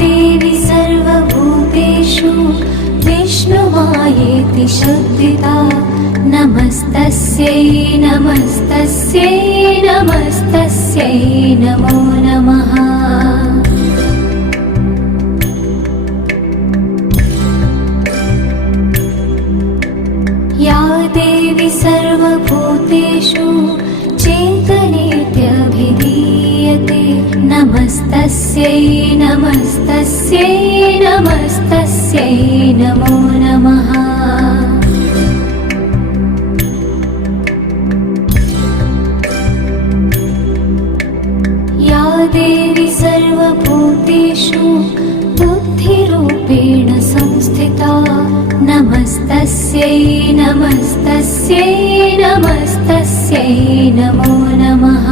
देवी सर्वभूतेषु विष्णुमायेति शुद्धिता नमस्तस्यै नमस्तस्यै नमस्तस्यै नमो नमः। या देवी सर्वभूतेषु चेतनेत्यभिधीयते नमस्तस्यै नमस्तस्यै नमस्तस्यै नमो नमः। या देवी सर्वभूतेषु बुद्धिरूपेण संस्थिता नमस्तस्यै नमस्तस्यै नमस्तस्यै नमो नमः।